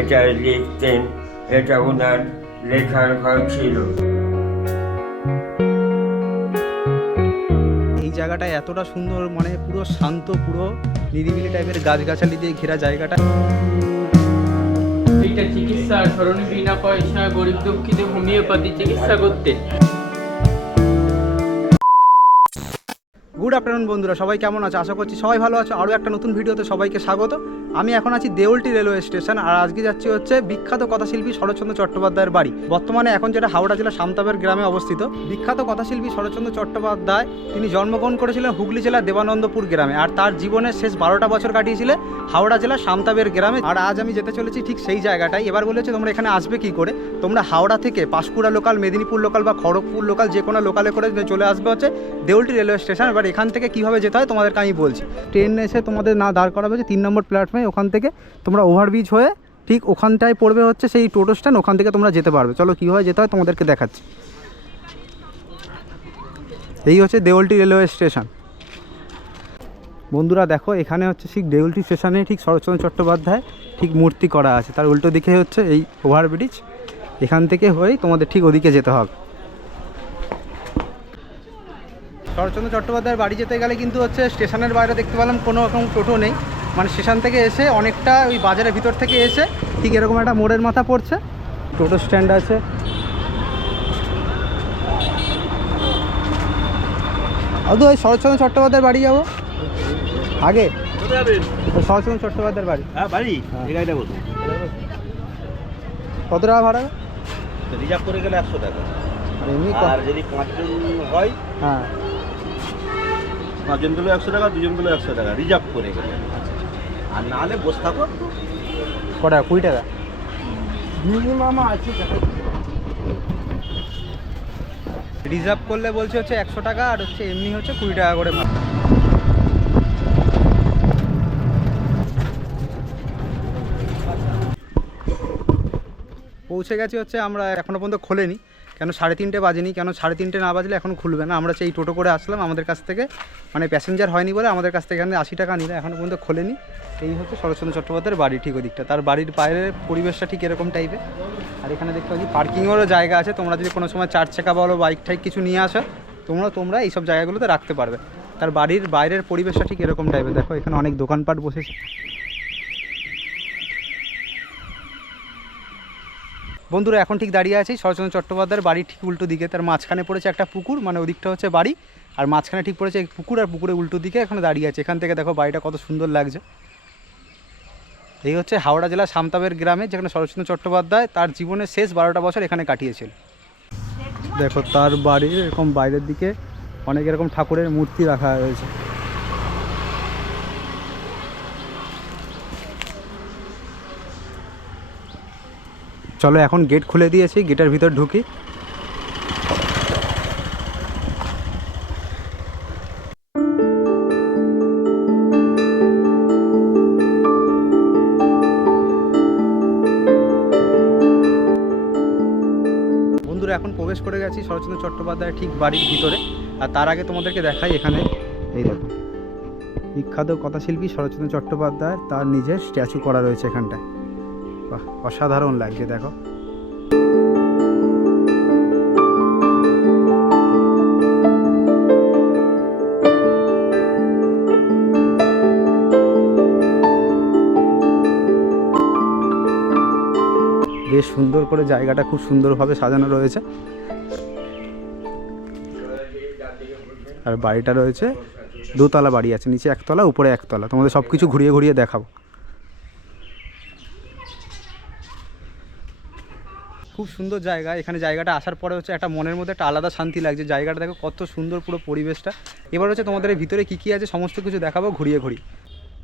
এটা লিখতেন এটা ওনার লেখার ঘর ছিল। এই জায়গাটা এতটা সুন্দর মানে পুরো শান্ত পুরো নিরিবিলি টাইপের গাছগাছালি দিয়ে ঘেরা জায়গাটা। এইটা চিকিৎসা ধরনের বিনা পয়সা গরিব দুঃখীতে হোমিওপ্যাথি চিকিৎসা করতে। গুড আফটারনুন বন্ধুরা। সবাই কেমন আছে? আশা করছি সবাই ভালো আছে। আরও একটা নতুন ভিডিওতে সবাইকে স্বাগত। আমি এখন আছি দেউলটি রেলওয়ে স্টেশন, আর আজকে যাচ্ছি হচ্ছে বিখ্যাত কথাশিল্পী শরৎচন্দ্র চট্টোপাধ্যায়ের বাড়ি। বর্তমানে এখন যেটা হাওড়া জেলার সামতাবের গ্রামে অবস্থিত, বিখ্যাত কথাশিল্পী শরৎচন্দ্র চট্টোপাধ্যায়, তিনি জন্মগ্রহণ করেছিলেন হুগলি জেলার দেবানন্দপুর গ্রামে, আর তার জীবনের শেষ বারোটা বছর কাটিয়েছিলেন হাওড়া জেলার সামতাবের গ্রামে। আর আজ আমি যেতে চলেছি ঠিক সেই জায়গাটাই। এবার বলেছে তোমরা এখানে আসবে কি করে? তোমরা হাওড়া থেকে পাঁশকুড়া লোকাল মেদিনীপুর লোকাল বা খড়গপুর লোকাল যে কোনো লোকালে করে চলে আসবে হচ্ছে দেউলটি রেলওয়ে স্টেশন। এবার এখান থেকে কীভাবে যেতে হয় তোমাদেরকে আমি বলছি। ট্রেন এসে তোমাদের না দাঁড় করাবে যে তিন নম্বর প্ল্যাটফর্মে ওখান থেকে তোমরা ওভারব্রিজ হয়ে ঠিক ওখানটায় পড়বে হচ্ছে সেই টোটো স্ট্যান্ড ওখান থেকে তোমরা যেতে পারবে। চলো কীভাবে যেতে হয় তোমাদেরকে দেখাচ্ছি। এই হচ্ছে দেউলটি রেলওয়ে স্টেশন বন্ধুরা দেখো, এখানে হচ্ছে ঠিক দেউলটি স্টেশনে ঠিক শরৎচন্দ্র চট্টোপাধ্যায় ঠিক মূর্তি করা আছে। তার উল্টো দিকে হচ্ছে এই ওভারব্রিজ এখান থেকে হয়েই তোমাদের ঠিক ওদিকে যেতে হবে। শরৎচন্দ্র চট্টোপাধ্যায়ের বাড়ি যেতে গেলে কিন্তু হচ্ছে স্টেশনের বাইরে দেখতে পেলাম কোনো রকম টোটো নেই। মানে স্টেশন থেকে এসে অনেকটা ওই বাজারের ভিতর থেকে এসে ঠিক এরকম একটা মোড়ের মাথা পড়ছে। টোটো স্ট্যান্ড আছে। আদৌ ওই শরৎচন্দ্র চট্টোপাধ্যায়ের বাড়ি যাব? আগে? শরৎচন্দ্র চট্টোপাধ্যায়ের বাড়ি। হ্যাঁ বাড়ি। হ্যাঁ। কত টাকা ভাড়া? রিজার্ভ করে গেলে একশো টাকা। এমনি আর যদি পাঁচজন হয়? হ্যাঁ। পাঁচজন গেলেও একশো টাকা দুজন গেলেও একশো টাকা রিজার্ভ করে গেলে। আর না হলে বসে থাকো। ক টাকা? কুড়ি টাকা? মিনিমাম আছে রিজার্ভ করলে বলছে হচ্ছে একশো টাকা আর হচ্ছে এমনি হচ্ছে কুড়ি টাকা করে ভাড়া পৌঁছে গেছি হচ্ছে আমরা এখনও পর্যন্ত খোলেনি। কেন সাড়ে তিনটে বাজেনি? কেন সাড়ে তিনটে না বাজলে এখন খুলবে না? আমরা সেই টোটো করে আসলাম, আমাদের কাছ থেকে। মানে প্যাসেঞ্জার হয়নি বলে আমাদের কাছ থেকে এখানে আশি টাকা নিল এখনও পর্যন্ত খোলেনি। এই হচ্ছে শরৎচন্দ্র চট্টোপাধ্যায়ের বাড়ি ঠিক ওদিকটা। তার বাড়ির বাইরের পরিবেশটা ঠিক এরকম টাইপের আর এখানে দেখতে পাচ্ছি পার্কিংয়েরও জায়গা আছে। তোমরা যদি কোনো সময় চার চাকা বলো বাইক টাইক কিছু নিয়ে আসো, তোমরা তোমরা এইসব জায়গাগুলোতে রাখতে পারবে। তার বাড়ির বাইরের পরিবেশটা ঠিক এরকম টাইপের দেখো, এখানে অনেক দোকানপাট বসেছে। বন্ধুরা, এখন ঠিক দাঁড়িয়ে আছি শরৎচন্দ্র চট্টোপাধ্যায়ের বাড়ির ঠিক উল্টো দিকে। তার মাঝখানে পড়েছে একটা পুকুর মানে ওদিকটা হচ্ছে বাড়ি। আর মাঝখানে ঠিক পড়েছে পুকুর আর পুকুরের উল্টো দিকে এখানে দাঁড়িয়ে আছে। এখান থেকে দেখো বাড়িটা কত সুন্দর লাগছে। এই হচ্ছে হাওড়া জেলা সামতাবের গ্রামে, যেখানে শরৎচন্দ্র চট্টোপাধ্যায় তার জীবনের শেষ বারোটা বছর এখানে কাটিয়েছিল। দেখো, তার বাড়ির এরকম বাইরের দিকে অনেক এরকম ঠাকুরের মূর্তি রাখা হয়েছে। চলো এখন গেট খুলে দিয়েছি গেটের ভিতর ঢুকি। বন্ধুরা, এখন প্রবেশ করে গেছি শরৎচন্দ্র চট্টোপাধ্যায়ের ঠিক বাড়ির ভিতরে। আর তার আগে তোমাদেরকে দেখাই এখানে। এই দেখো, বিখ্যাত কথাশিল্পী শরৎচন্দ্র চট্টোপাধ্যায়, তার নিজের স্ট্যাচু করা রয়েছে এখানটায়। বাহ, অসাধারণ লাগছে, দেখো। বেশ সুন্দর করে জায়গাটা খুব সুন্দরভাবে সাজানো রয়েছে। আর বাড়িটা রয়েছে, দোতলা বাড়ি আছে, নিচে একতলা, উপরে একতলা। তোমাদের সব কিছু ঘুরিয়ে ঘুরিয়ে দেখাবো। খুব সুন্দর জায়গা। এখানে জায়গাটা আসার পরে হচ্ছে একটা মনের মধ্যে একটা আলাদা শান্তি লাগছে। জায়গাটা দেখো কত সুন্দর পুরো পরিবেশটা। এবার হচ্ছে তোমাদের ভিতরে কী কী আছে সমস্ত কিছু দেখাবো ঘুরিয়ে ঘুরি।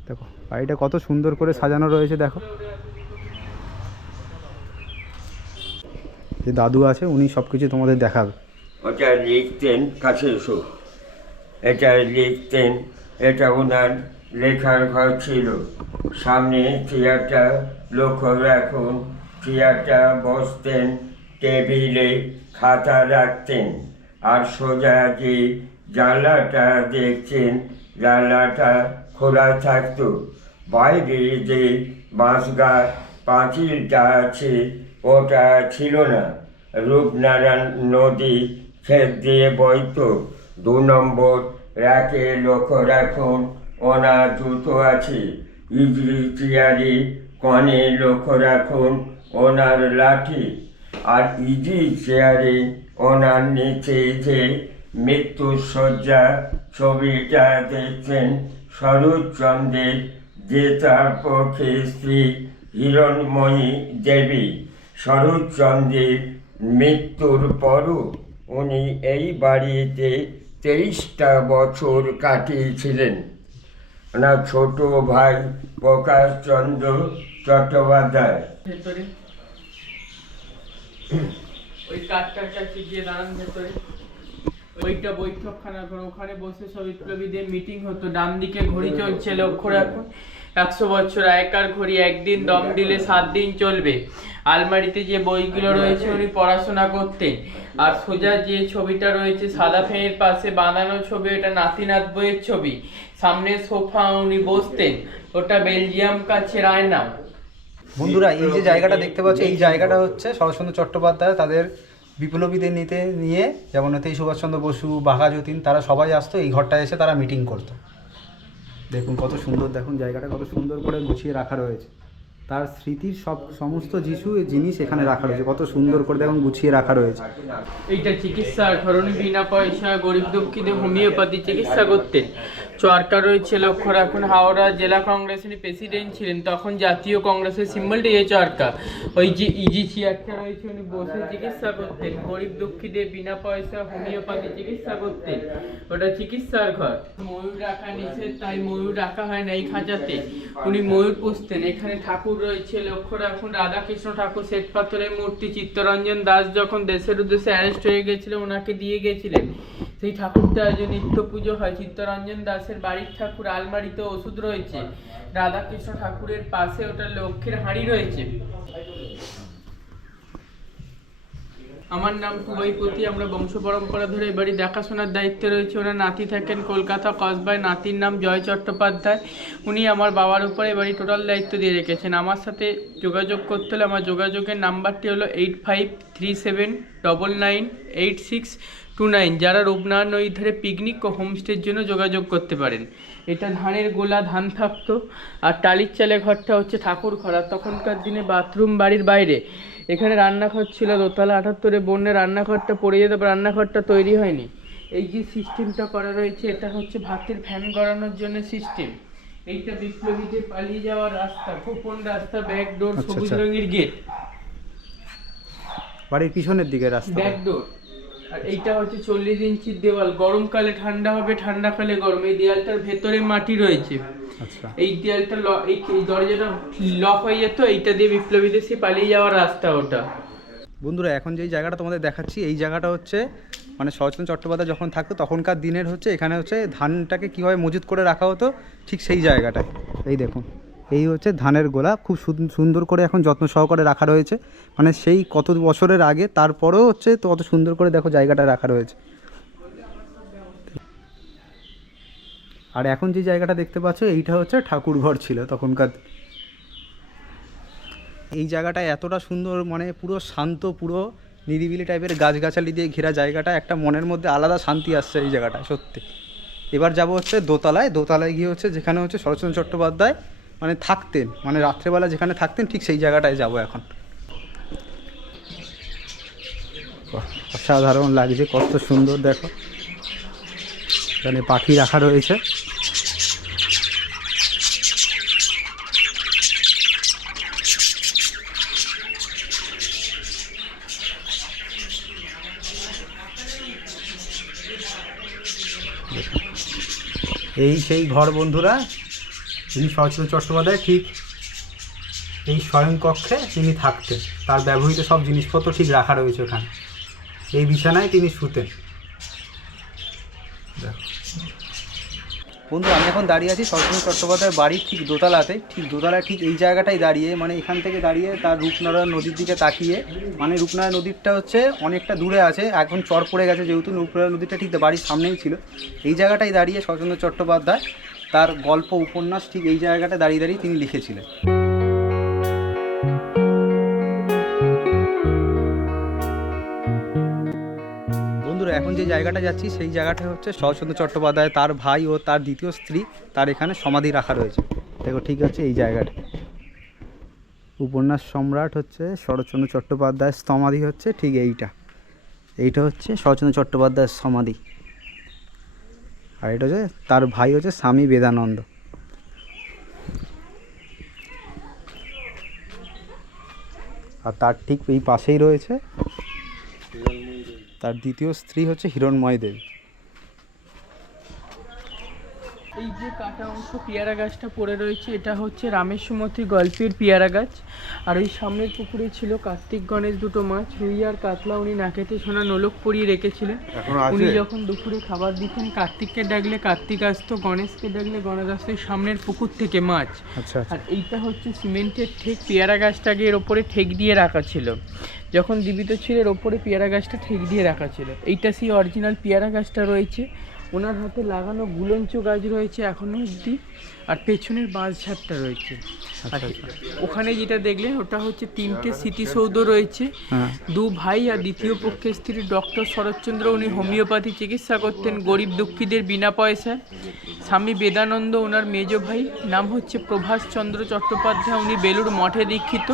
দেখো, বাড়িটা কত সুন্দর করে সাজানো রয়েছে, দেখো। যে দাদু আছে, উনি সব কিছু তোমাদের দেখাবে। ওটা লিখতেন কাছে এসো। এটা লিখতেন এটা ওনার লেখার ঘর ছিল। সামনে চেয়ারটা লক্ষ্য রাখুন। চেয়ারটা বসতেন টেবিলে খাতা রাখতেন আর সোজা যে জানলাটা দেখছেন জানলাটা খোলা থাকতো। বাইরে যে বাঁশ গাছ পাঁচিলটা আছে, ওটা ছিল না। রূপনারায়ণ নদী সেচ দিয়ে বইতো, দু নম্বর রাকে লক্ষ্য রাখুন ওনার জুতো আছে। ইজরি চেয়ারে কনে লক্ষ্য রাখুন ওনার লাঠি। আর ইজি চেয়ারে ওনার নিচে যে শয্যা ছবিটা দেখছেন শরৎচন্দ্রের, যে তার পক্ষে স্ত্রী হিরণময়ী দেবী। শরৎচন্দ্রের মৃত্যুর পরও উনি এই বাড়িতে তেইশটা বছর কাটিয়েছিলেন। ওনার ছোট ভাই প্রকাশচন্দ্র চট্টোপাধ্যায়। ওই কাঠটার কাছে গিয়ে দাঁড়ান ভেতরে। ওইটা বৈঠকখানা ঘর, ওখানে বসে সব বিপ্লবীদের মিটিং হতো। ডান দিকে ঘড়ি চলছে লক্ষ্য রাখুন। একশো বছর আগেকার ঘড়ি, একদিন দম দিলে সাত দিন চলবে। আলমারিতে যে বইগুলো রয়েছে উনি পড়াশোনা করতেন। আর সোজা যে ছবিটা রয়েছে, সাদা ফেনের পাশে বাঁধানো ছবি, ওটা নাতিনাথ বইয়ের ছবি। সামনে সোফা উনি বসতেন। ওটা বেলজিয়াম কাছের আয়না বন্ধুরা এই যে জায়গাটা দেখতে পাচ্ছ এই জায়গাটা হচ্ছে শরৎচন্দ্র চট্টোপাধ্যায় তাদের বিপ্লবীদের নিতে নিয়ে যেমন নেতাজি সুভাষচন্দ্র বসু বাঘা যতীন তারা সবাই আসতো এই ঘরটায় এসে তারা মিটিং করতো। দেখুন কত সুন্দর দেখুন জায়গাটা কত সুন্দর করে গুছিয়ে রাখা রয়েছে। তার স্মৃতির সব সমস্ত যিশু জিনিস এখানে রাখা রয়েছে কত সুন্দর করে দেখুন গুছিয়ে রাখা রয়েছে। এইটা চিকিৎসা ধরুন বিনা পয়সা গরিব দুঃখীদের হোমিওপ্যাথি চিকিৎসা করতেন। চরকা রয়েছে, লক্ষ্য রাখুন, হাওড়া জেলা কংগ্রেসের প্রেসিডেন্ট ছিলেন, তখন জাতীয় কংগ্রেসের সিম্বলটি এই চরকা। ওই যে ইজি চেয়ারটা রয়েছে, উনি বসে চিকিৎসা করতেন, গরিব দুঃখীদের বিনা পয়সা হোমিওপ্যাথি চিকিৎসা করতেন, ওটা চিকিৎসার ঘর। ময়ূর রাখা নিষেধ, তাই ময়ূর রাখা হয় না এই খাঁচাতে। উনি ময়ূর পুষতেন, এখানে ঠাকুর রয়েছে, লক্ষ্য রাখুন, রাধাকৃষ্ণ ঠাকুর শ্বেত পাথরের মূর্তি, চিত্তরঞ্জন দাস যখন দেশের উদ্দেশ্যে অ্যারেস্ট হয়ে গেছিল, ওনাকে দিয়ে গেছিলেন। সেই ঠাকুরটা আজ নিত্য পুজো হয়, চিত্তরঞ্জন দাসের বাড়ির ঠাকুর, আলমারিতে ওষুধ রয়েছে। রাধাকৃষ্ণ ঠাকুরের পাশে ওটা লক্ষ্যের হাঁড়ি রয়েছে। আমার নাম কুবাইপতি আমরা বংশ পরম্পরা ধরে বাড়ি দেখাশোনার দায়িত্বে রয়েছে। ওনার নাতি থাকেন কলকাতা কসবায়। নাতির নাম জয় চট্টোপাধ্যায়। উনি আমার বাবার উপরে বাড়ি টোটাল দায়িত্ব দিয়ে রেখেছেন। আমার সাথে যোগাযোগ করতে হলে আমার যোগাযোগের নাম্বারটি হলো eight five three seven double nine eight six two nine যারা রূপনারায়ণ নদীর ধারে পিকনিক ও হোমস্টের জন্য যোগাযোগ করতে পারেন। এটা ধানের গোলা ধান থাকতো আর টালির চালে ঘরটা হচ্ছে ঠাকুর ঘর আর তখনকার দিনে বাথরুম বাড়ির বাইরে। এখানে রান্নাঘর ছিল দোতলা আটাত্তরে বন্যে রান্নাঘরটা পড়ে যেত বা রান্নাঘরটা তৈরি হয়নি। এই যে সিস্টেমটা করা রয়েছে এটা হচ্ছে ভাতের ফ্যান গড়ানোর জন্য সিস্টেম এইটা বিপ্লবীদের পালিয়ে যাওয়ার রাস্তা গোপন রাস্তা ব্যাক ডোর আচ্ছা, সবুজ আচ্ছা। রঙের গেট বাড়ির পিছনের দিকে রাস্তা ব্যাক ডোর আর এইটা হচ্ছে চল্লিশ ইঞ্চির দেওয়াল। গরমকালে ঠান্ডা হবে ঠান্ডাকালে গরম। এই দেওয়ালটার ভেতরে মাটি রয়েছে। আচ্ছা। এই দেয়ালটা এই দরজাটা লক হয়ে যেত এইটা দিয়ে বিপ্লবীদের সে পালিয়ে যাওয়ার রাস্তা ওটা। বন্ধুরা এখন যেই জায়গাটা তোমাদের দেখাচ্ছি এই জায়গাটা হচ্ছে মানে শরৎচন্দ্র চট্টোপাধ্যায় যখন থাকতো তখনকার দিনের হচ্ছে এখানে হচ্ছে ধানটাকে কীভাবে মজুত করে রাখা হতো ঠিক সেই জায়গাটায়। এই দেখুন। এই হচ্ছে ধানের গোলা। খুব সুন- সুন্দর করে এখন যত্ন সহকারে রাখা রয়েছে। মানে সেই কত বছরের আগে, তারপরেও হচ্ছে তো কত সুন্দর করে দেখো জায়গাটা রাখা রয়েছে। আর এখন যে জায়গাটা দেখতে পাচ্ছ, এইটা হচ্ছে ঠাকুর ঘর ছিল তখনকার। এই জায়গাটা এতটা সুন্দর মানে পুরো শান্ত, পুরো নিরিবিলি টাইপের গাছগাছালি দিয়ে ঘেরা জায়গাটা। একটা মনের মধ্যে আলাদা শান্তি আসছে এই জায়গাটা, সত্যি। এবার যাব হচ্ছে দোতলায়। দোতলায় গিয়ে হচ্ছে যেখানে হচ্ছে শরৎচন্দ্র চট্টোপাধ্যায় মানে থাকতেন মানে রাত্রেবেলা যেখানে থাকতেন ঠিক সেই জায়গাটায় যাব এখন। অসাধারণ লাগছে, কত সুন্দর, দেখো। এখানে পাখি রাখা রয়েছে। এই সেই ঘর বন্ধুরা যিনি শরৎচন্দ্র চট্টোপাধ্যায়, ঠিক এই স্বয়ংকক্ষে তিনি থাকতেন। তার ব্যবহৃত সব জিনিসপত্র ঠিক রাখা রয়েছে ওখানে। এই বিছানায় তিনি শুতেন। বন্ধু, আমি এখন দাঁড়িয়ে আছি শরৎচন্দ্র চট্টোপাধ্যায়ের বাড়ির ঠিক দোতলাতে। ঠিক দোতলায় ঠিক এই জায়গাটাই দাঁড়িয়ে মানে এখান থেকে দাঁড়িয়ে তার রূপনারায়ণ নদীর দিকে তাকিয়ে মানে রূপনারায়ণ নদীরটা হচ্ছে অনেকটা দূরে আছে, এখন চর পড়ে গেছে যেহেতু রূপনারায়ণ নদীটা ঠিক বাড়ির সামনেই ছিল। এই জায়গাটাই দাঁড়িয়ে শরৎচন্দ্র চট্টোপাধ্যায় তার গল্প, উপন্যাস ঠিক এই জায়গাটা দাঁড়িয়ে দাঁড়িয়ে তিনি লিখেছিলেন। বন্ধুরা, এখন যে জায়গাটা যাচ্ছি, সেই জায়গাটা হচ্ছে শরৎচন্দ্র চট্টোপাধ্যায়, তার ভাই ও তার দ্বিতীয় স্ত্রী, তার এখানে সমাধি রাখা রয়েছে। দেখো, ঠিক আছে এই জায়গাটা। উপন্যাস সম্রাট হচ্ছে শরৎচন্দ্র চট্টোপাধ্যায়ের সমাধি হচ্ছে ঠিক এইটা। এইটা হচ্ছে শরৎচন্দ্র চট্টোপাধ্যায়ের সমাধি। আর এটা হচ্ছে তার ভাই হচ্ছে স্বামী বেদানন্দ। আর তার ঠিক এই পাশেই রয়েছে, তার দ্বিতীয় স্ত্রী হচ্ছে হিরণময় দেবী। এই যে কাটা অংশ পেয়ারা গাছটা পড়ে রয়েছে এটা হচ্ছে রামের সুমতি গল্পের পেয়ারা গাছ। আর ওই সামনের পুকুরে ছিল কার্তিক গণেশ দুটো মাছ রুই আর কাতলা উনি নাকেতে সোনা নোলক পরিয়ে রেখেছিলেন। উনি যখন দুপুরে খাবার দিতেন কার্তিককে ডাকলে কার্তিক আসতো গণেশকে ডাকলে গণেশ আসতো সামনের পুকুর থেকে মাছ। আচ্ছা আচ্ছা। আর এইটা হচ্ছে সিমেন্টের ঠেক পেয়ারা গাছটাকে এর ওপরে ঠেক দিয়ে রাখা ছিল। যখন জীবিত ছিল এর ওপরে পেয়ারা গাছটা ঠেক দিয়ে রাখা ছিল। এইটা সেই অরিজিনাল পেয়ারা গাছটা রয়েছে। ওনার হাতে লাগানো গুলঞ্চ গাছ রয়েছে এখনও অবধি আর পেছনের বাঁশ ঝাড়টা রয়েছে। ওখানে যেটা দেখলেন ওটা হচ্ছে তিনটে স্মৃতিসৌধ রয়েছে। হ্যাঁ। দু ভাই আর দ্বিতীয় পক্ষের স্ত্রী ডক্টর শরৎচন্দ্র উনি হোমিওপ্যাথি চিকিৎসা করতেন গরিব দুঃখীদের বিনা পয়সায়। স্বামী বেদানন্দ ওনার মেজ ভাই নাম হচ্ছে প্রভাস চন্দ্র চট্টোপাধ্যায় উনি বেলুর মঠে দীক্ষিত।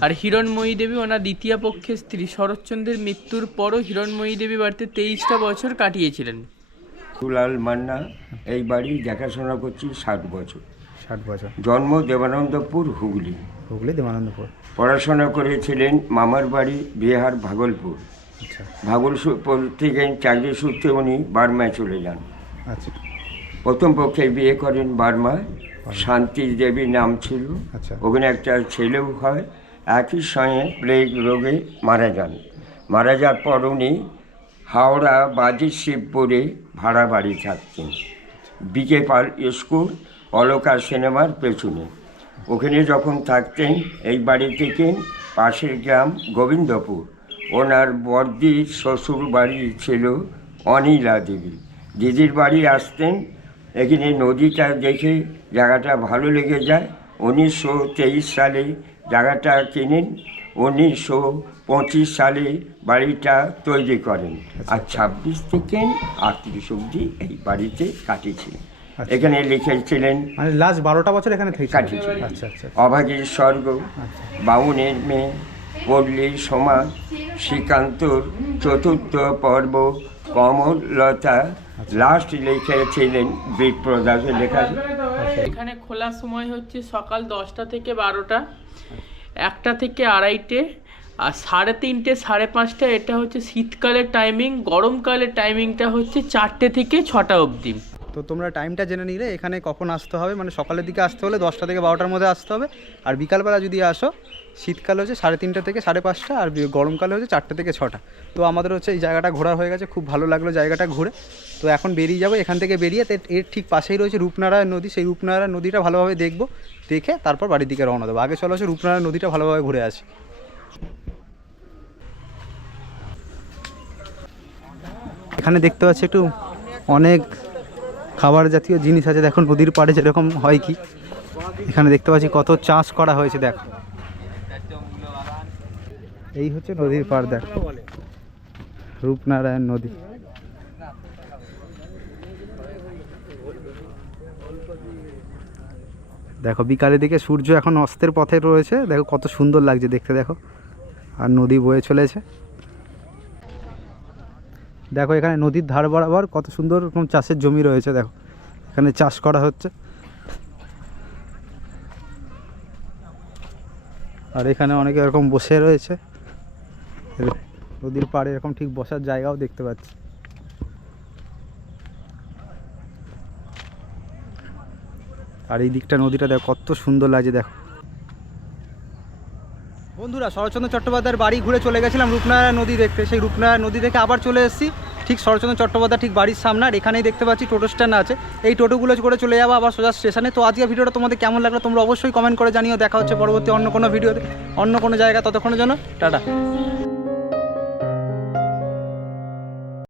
আর হিরণময়ী দেবী ওনার দ্বিতীয় পক্ষের স্ত্রী শরৎচন্দ্রের মৃত্যুর পরও হিরণময়ী দেবী বাড়িতে তেইশটা বছর কাটিয়েছিলেন। দুলাল মান্না এই বাড়ি দেখাশোনা করছি ষাট বছর। ষাট বছর। জন্ম দেবানন্দপুর হুগলি। হুগলি দেবানন্দপুর। পড়াশোনা করেছিলেন মামার বাড়ি বিহার ভাগলপুর। আচ্ছা। ভাগলপুর থেকে চাকরি সূত্রে উনি বার্মায় চলে যান। আচ্ছা। প্রথম পক্ষে বিয়ে করেন বার্মায় শান্তি দেবী নাম ছিল। আচ্ছা। ওখানে একটা ছেলেও হয়। একই সঙ্গে প্লেগ রোগে মারা যান। মারা যাওয়ার পর উনি হাওড়া বাজি শিবপুরে ভাড়া বাড়ি থাকতেন বিকে পাল স্কুল, অলকা সিনেমার পেছনে। ওখানে যখন থাকতেন, এই বাড়ি থেকে পাশের গ্রাম গোবিন্দপুর। ওনার বর্দির শ্বশুর বাড়ি ছিল অনিলা দেবী। দিদির বাড়ি আসতেন, এখানে নদীটা দেখে জায়গাটা ভালো লেগে যায়। উনিশশো তেইশ সালে জায়গাটা কিনেন উনিশশো পঁচিশ সালে বাড়িটা তৈরি করেন আর ছাব্বিশ থেকে আটত্রিশ অবধি এই বাড়িতে কাটিয়েছিলেন। এখানে লিখেছিলেন মানে লাস্ট বারোটা বছর এখানে কাটিয়েছিলেন। আচ্ছা আচ্ছা অভাগীর স্বর্গ আচ্ছা। বাউনের মেয়ে পল্লীর সমাজ শ্রীকান্তর চতুর্থ পর্ব কমললতা লাস্ট লিখেছিলেন বিট প্রদাসে লেখা। এখানে খোলার সময় হচ্ছে সকাল দশটা থেকে বারোটা। একটা থেকে আড়াইটে, আর সাড়ে তিনটে, সাড়ে পাঁচটা, এটা হচ্ছে শীতকালের টাইমিং গরমকালের টাইমিংটা হচ্ছে চারটে থেকে ছটা অবধি। তো তোমরা টাইমটা জেনে নিলে, এখানে কখন আসতে হবে? মানে সকালের দিকে আসতে হলে দশটা থেকে বারোটার মধ্যে আসতে হবে, আর বিকালবেলা যদি আসো শীতকালে হচ্ছে সাড়ে তিনটে থেকে সাড়ে পাঁচটা আর গরমকালে হচ্ছে চারটে থেকে ছটা। তো আমাদের হচ্ছে এই জায়গাটা ঘোরা হয়ে গেছে, খুব ভালো লাগল জায়গাটা ঘুরে। তো এখন বেরিয়ে যাব, এখান থেকে বেরিয়ে এর ঠিক পাশেই রয়েছে রূপনারায়ণ নদী। সেই রূপনারায়ণ নদীটা ভালোভাবে দেখব, দেখে তারপর বাড়ির দিকে রওনা দেবো। আগে চলো হচ্ছে রূপনারায়ণ নদীটা ভালোভাবে ঘুরে আসি। এখানে দেখতে পাচ্ছি একটু অনেক খাবার জাতীয় জিনিস আছে। দেখো নদীর পাড়ে যেরকম হয় কি। এখানে দেখতে পাচ্ছি কত চাষ করা হয়েছে, দেখো। এই হচ্ছে নদীর পাড় দেখো। রূপনারায়ণ নদী। দেখো, বিকালের দিকে সূর্য এখন অস্তের পথে রয়েছে। দেখো, কত সুন্দর লাগছে দেখতে, দেখো। আর নদী বয়ে চলেছে। দেখো, এখানে নদীর ধার বরাবর কত সুন্দর রকম চাষের জমি রয়েছে, দেখো। এখানে চাষ করা হচ্ছে। আর এখানে অনেকে এরকম বসে রয়েছে। নদীর পাড়ে এরকম ঠিক বসার জায়গাও দেখতে পাচ্ছি। আর এই দিকটা নদীটা দেখো, কত সুন্দর লাগছে দেখো। বন্ধুরা, শরৎচন্দ্র চট্টোপাধ্যায়ের বাড়ি ঘুরে চলে গেছিলাম রূপনারায়ণ নদী দেখতে। সেই রূপনারায়ণ নদী থেকে আবার চলে এসেছি। ঠিক শরৎচন্দ্র চট্টোপাধ্যায় ঠিক বাড়ির সামনে, আর এখানেই দেখতে পাচ্ছি টোটো স্ট্যান্ড আছে। এই টোটোগুলো করে চলে যাব আবার সোজা স্টেশনে। তো আজকে ভিডিওটা তোমাদের কেমন লাগল তোমরা অবশ্যই কমেন্ট করে জানিও। দেখা হচ্ছে পরবর্তী অন্য কোনো ভিডিওতে, অন্য কোনো জায়গা ততক্ষণের জন্য। টাটা।